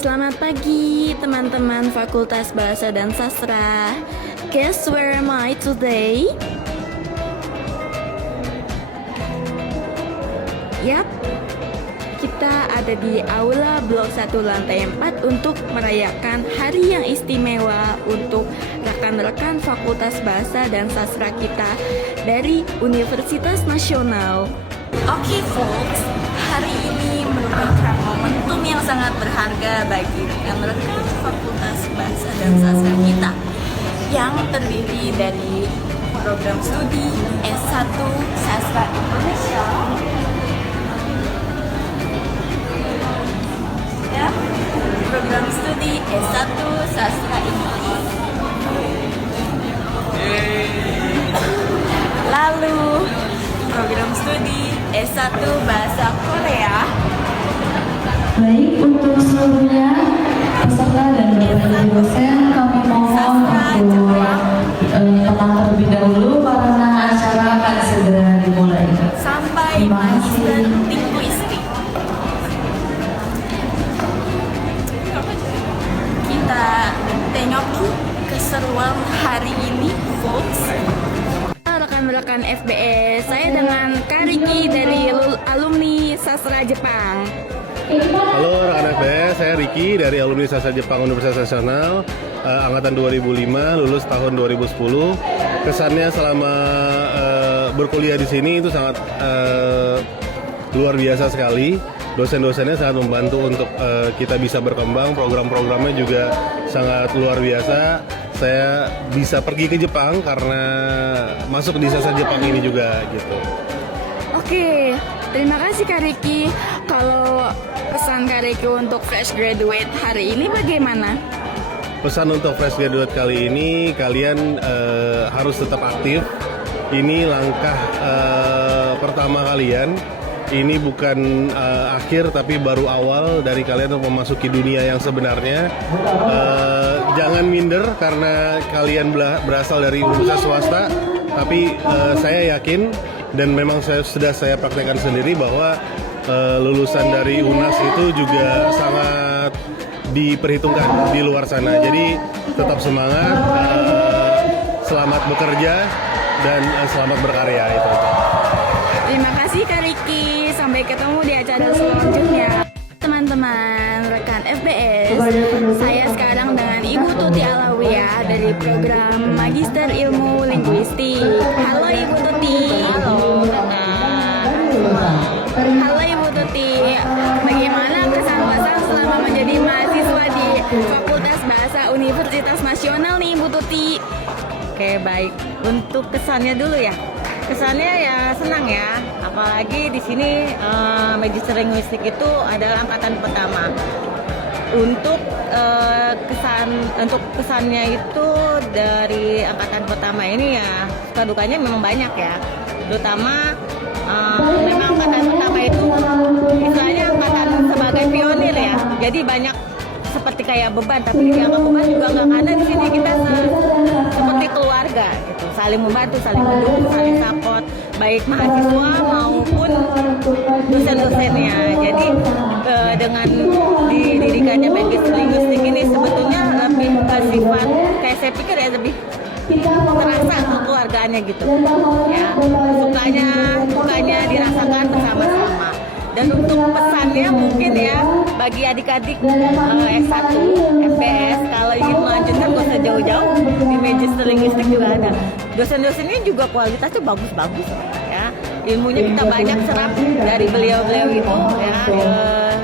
Selamat pagi teman-teman Fakultas Bahasa dan Sastra. Guess where am I today? Yap, kita ada di Aula Blok 1 lantai 4 untuk merayakan hari yang istimewa untuk rekan-rekan Fakultas Bahasa dan Sastra kita dari Universitas Nasional. Oke folks, hari ini merupakan momentum yang sangat berharga bagi rekan-rekan Fakultas Bahasa dan Sastra kita yang terdiri dari program studi S1 Sastra Indonesia dan program studi S1 Sastra Inggris. Lalu program studi S1 Bahasa Korea. Baik, untuk seluruhnya peserta dan bapak ibu dosen kami mohon untuk tenang terlebih dahulu karena acara akan segera dimulai. Sampai magister linguistik. Kita tengoki keseruan hari ini, folks. Rekan-rekan FBS, saya dengan Kariki dari alumni Sastra Jepang. Halo rekan FBS, saya Riki dari alumni Sastra Jepang Universitas Nasional, angkatan 2005, lulus tahun 2010. Kesannya selama berkuliah di sini itu sangat luar biasa sekali. Dosen-dosennya sangat membantu untuk kita bisa berkembang, program-programnya juga sangat luar biasa. Saya bisa pergi ke Jepang karena masuk di Sastra Jepang ini juga gitu. Oke, terima kasih Kak Riki. Kalau pesan Kak Riki untuk fresh graduate hari ini bagaimana? Pesan untuk fresh graduate kali ini, kalian harus tetap aktif. Ini langkah pertama kalian. Ini bukan akhir tapi baru awal dari kalian untuk memasuki dunia yang sebenarnya. Jangan minder karena kalian berasal dari universitas swasta, tapi saya yakin dan memang sudah saya praktekkan sendiri bahwa lulusan dari UNAS itu juga sangat diperhitungkan di luar sana. Jadi tetap semangat, selamat bekerja dan selamat berkarya itu. Terima kasih Kak Riki. Sampai ketemu di acara selanjutnya. Teman-teman rekan FBS, saya sekarang dengan Ibu Tuti Alawiyah dari program Magister Ilmu Linguistik. Halo Ibu Tuti. Halo. Halo Ibu Tuti. Bagaimana kesan-pesan selama menjadi mahasiswa di Fakultas Bahasa Universitas Nasional nih Ibu Tuti? Oke, baik. Untuk kesannya dulu ya. Kesannya ya senang ya, apalagi di sini Magister Linguistik itu adalah angkatan pertama. Untuk kesannya itu dari angkatan pertama ini ya suka dukanya memang banyak ya. Terutama memang angkatan pertama itu istilahnya angkatan sebagai pionir ya. Jadi banyak seperti kayak beban, tapi dianggap beban juga enggak, karena di sini kita seperti keluarga gitu, saling membantu, saling mendukung, saling support, baik mahasiswa maupun dosen-dosennya. Jadi dengan didikannya Magister Linguistik ini sebetulnya lebih bersifat kayak saya pikir ya lebih terasa kekeluargaannya gitu ya, sukanya dirasakan bersama-sama. Dan untuk pesannya mungkin ya bagi adik-adik S1 FBS, kalau ingin melanjutkan gak usah jauh-jauh, di Magister Linguistik juga ada. Dosen-dosennya juga kualitasnya bagus-bagus ya. Ilmunya kita banyak serap dari beliau-beliau itu ya,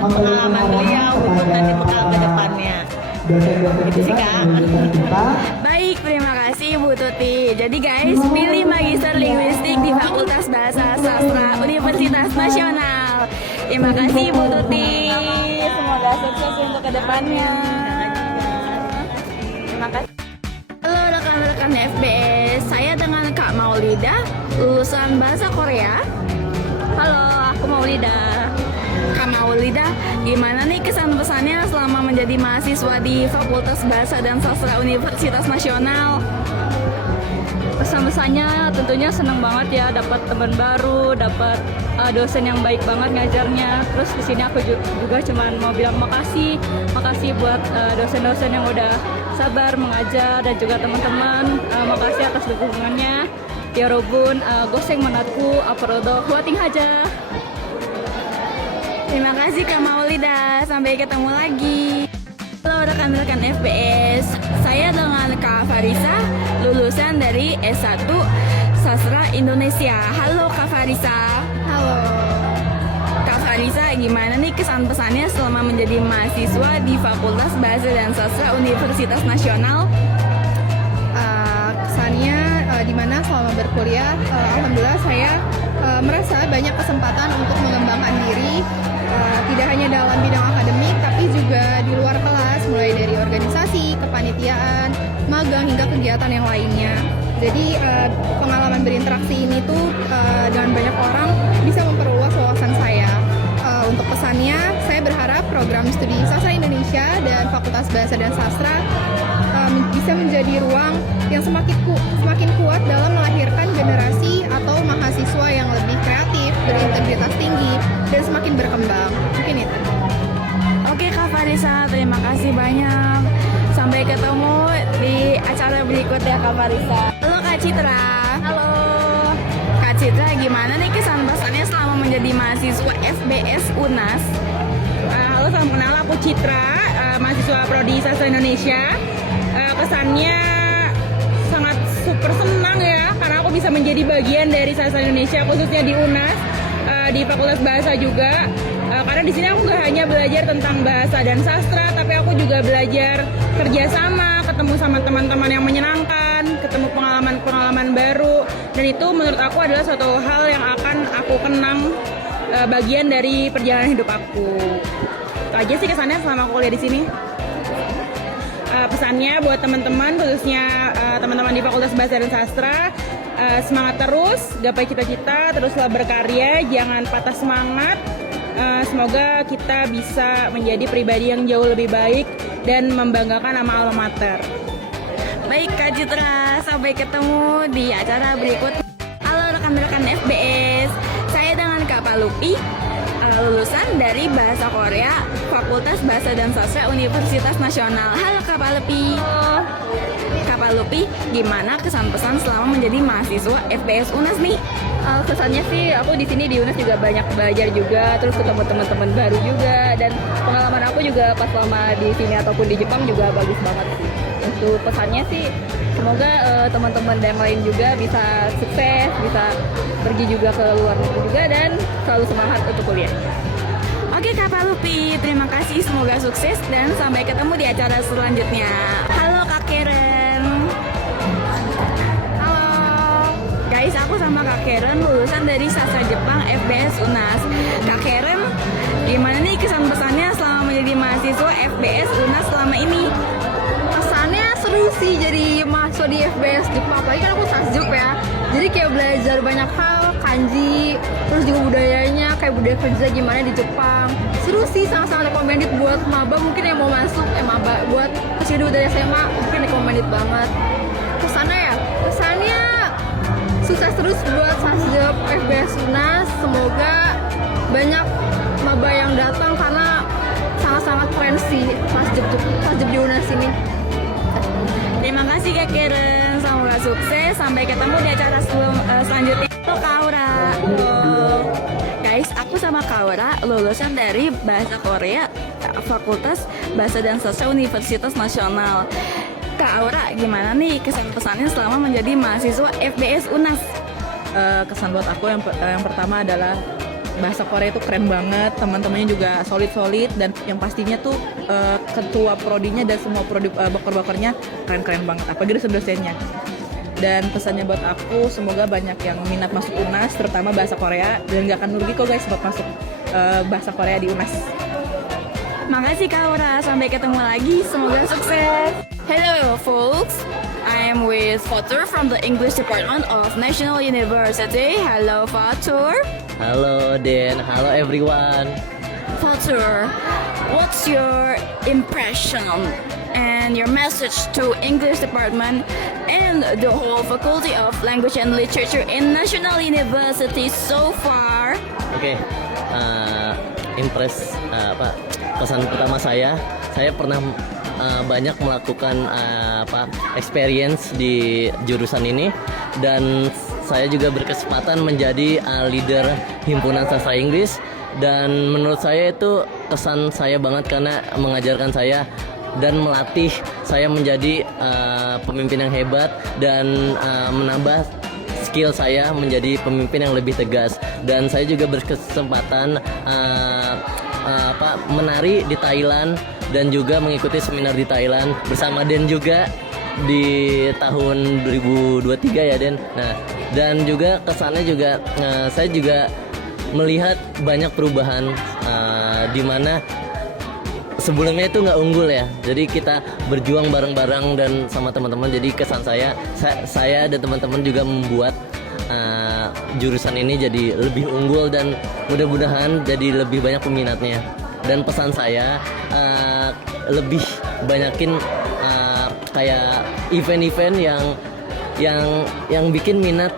pengalaman beliau untuk nanti bekal ke depannya. Itu sih Kak. Baik, terima kasih Bu Tuti. Jadi guys, pilih Magister Linguistik di Fakultas Bahasa Sastra Universitas Nasional. Terima kasih Bu Tuti. Semoga sukses untuk kedepannya. Terima kasih. Halo rekan-rekan FBS, saya dengan Kak Maulida, lulusan Bahasa Korea. Halo, aku Maulida. Kak Maulida, gimana nih kesan-pesannya selama menjadi mahasiswa di Fakultas Bahasa dan Sastra Universitas Nasional? Pesan-pesannya tentunya senang banget ya, dapat teman baru, dapat dosen yang baik banget ngajarnya. Terus di sini aku juga cuman mau bilang makasih buat dosen-dosen yang udah sabar mengajar, dan juga teman-teman makasih atas dukungannya. Yorobun, goseng menatku, aparodo, huating haja. Terima kasih Kak Maulida, sampai ketemu lagi. Halo rekan-rekan FBS, saya dengan Kak Farisa, lulusan dari S1 Sastra Indonesia. Halo Kak Farisa. Halo. Kak Farisa, gimana nih kesan pesannya selama menjadi mahasiswa di Fakultas Bahasa dan Sastra Universitas Nasional? Kesannya dimana selama berkuliah, alhamdulillah saya merasa banyak kesempatan untuk mengembangkan diri, tidak hanya dalam bidang akademik tapi juga di luar kelas, mulai dari organisasi, kepanitiaan, magang hingga kegiatan yang lainnya. Jadi pengalaman berinteraksi ini tuh dengan banyak orang bisa memperluas wawasan saya. Untuk pesannya, saya berharap program studi Sastra Indonesia dan Fakultas Bahasa dan Sastra bisa menjadi ruang yang semakin kuat dalam melahirkan generasi atau mahasiswa yang lebih kreatif, berintegritas tinggi, dan semakin berkembang. Mungkin itu. Oke Kak Farisa, terima kasih banyak. Sampai ketemu di acara berikutnya Kak Farisa. Halo Kak Citra. Halo. Kak Citra, gimana nih kesan pesannya selama menjadi mahasiswa FBS UNAS? Halo, salam kenal, aku Citra, mahasiswa Prodi Sastra Indonesia. Kesannya sangat super senang ya, karena aku bisa menjadi bagian dari Sastra Indonesia, khususnya di UNAS, di Fakultas Bahasa juga. Karena di sini aku nggak hanya belajar tentang bahasa dan sastra, tapi aku juga belajar kerjasama, ketemu sama teman-teman yang menyenangkan, ketemu pengalaman-pengalaman baru, dan itu menurut aku adalah suatu hal yang akan aku kenang bagian dari perjalanan hidup aku. Itu aja sih kesannya selama aku kuliah di sini. Pesannya buat teman-teman, khususnya teman-teman di Fakultas Bahasa dan Sastra, semangat terus, gapai cita-cita, teruslah berkarya, jangan patah semangat. Semoga kita bisa menjadi pribadi yang jauh lebih baik dan membanggakan nama alma mater. Baik Kak Citra, sampai ketemu di acara berikut. Halo rekan-rekan FBS, saya dengan Kak Palupi, lulusan dari Bahasa Korea, Fakultas Bahasa dan Sastra Universitas Nasional. Halo Kak Palupi. Halo. Kak Palupi, gimana kesan-pesan selama menjadi mahasiswa FBS UNAS nih? Kesannya sih aku di sini di UNAS juga banyak belajar juga, terus ketemu teman-teman baru juga, dan pengalaman aku juga pas lama di sini ataupun di Jepang juga bagus banget sih. Untuk pesannya sih semoga teman-teman yang lain juga bisa sukses, bisa pergi juga ke luar negeri juga, dan selalu semangat untuk kuliah. Oke Kak Palupi, terima kasih, semoga sukses dan sampai ketemu di acara selanjutnya. Halo Kak Karen. Halo. Guys, aku sama Kak Karen lulusan dari Sastra Jepang FBS UNAS. Kak Karen, gimana nih kesan pesannya selama menjadi mahasiswa FBS UNAS selama ini? Kesannya seru sih jadi mahasiswa di FBS Jepang, apalagi kan aku Sasjup ya. Jadi kayak belajar banyak hal, kanji, terus juga budayanya, kayak budaya kerja gimana di Jepang. Seru sih, sangat-sangat recommended buat maba mungkin yang mau masuk, maba buat kesudah dari SMA mungkin recommended banget. Kesannya sukses terus buat Sasjup FBS UNAS. Semoga banyak maba yang datang karena sangat-sangat keren sih Sasjup di UNAS ini. Terima kasih Kak Karen, semoga sukses. Sampai ketemu di acara selanjutnya. Halo Kaura. Halo. Guys, aku sama Kaura lulusan dari Bahasa Korea, Fakultas Bahasa dan Sastra Universitas Nasional. Kak Aura, gimana nih kesan-pesannya selama menjadi mahasiswa FBS UNAS? Kesan buat aku yang pertama adalah Bahasa Korea itu keren banget, teman-temannya juga solid-solid, dan yang pastinya tuh ketua prodinya dan semua prodi bakar-bakarnya keren-keren banget, apalagi dosen-dosennya. Dan pesannya buat aku, semoga banyak yang minat masuk UNAS, terutama Bahasa Korea, dan gak akan rugi kok guys buat masuk Bahasa Korea di UNAS. Makasih Kak Aura, sampai ketemu lagi, semoga sukses. Hello folks, I am with Fatur from the English Department of National University. Hello Fatur. Halo Den, halo everyone. Fatur, what's your impression and your message to English Department and the whole Faculty of Language and Literature in National University so far? Oke, impress kesan pertama saya pernah banyak melakukan experience di jurusan ini, dan saya juga berkesempatan menjadi leader himpunan sastra Inggris, dan menurut saya itu kesan saya banget karena mengajarkan saya dan melatih saya menjadi pemimpin yang hebat dan menambah skill saya menjadi pemimpin yang lebih tegas. Dan saya juga berkesempatan menari di Thailand dan juga mengikuti seminar di Thailand bersama Den juga di tahun 2023 ya Den. Nah, dan juga kesannya juga saya juga melihat banyak perubahan di mana sebelumnya itu nggak unggul ya. Jadi kita berjuang bareng-bareng dan sama teman-teman. Jadi kesan saya dan teman-teman juga membuat jurusan ini jadi lebih unggul dan mudah-mudahan jadi lebih banyak peminatnya. Dan pesan saya lebih banyakin kayak event-event yang bikin minat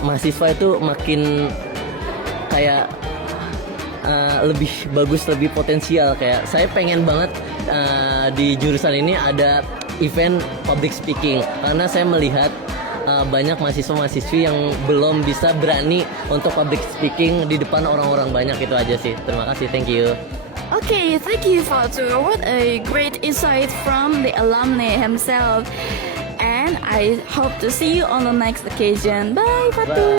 mahasiswa itu makin kayak lebih bagus, lebih potensial. Kayak saya pengen banget di jurusan ini ada event public speaking, karena saya melihat banyak mahasiswa-mahasiswi yang belum bisa berani untuk public speaking di depan orang-orang banyak. Itu aja sih. Terima kasih, thank you. Okay, thank you Fatu. What a great insight from the alumni himself. And I hope to see you on the next occasion. Bye, Fatu.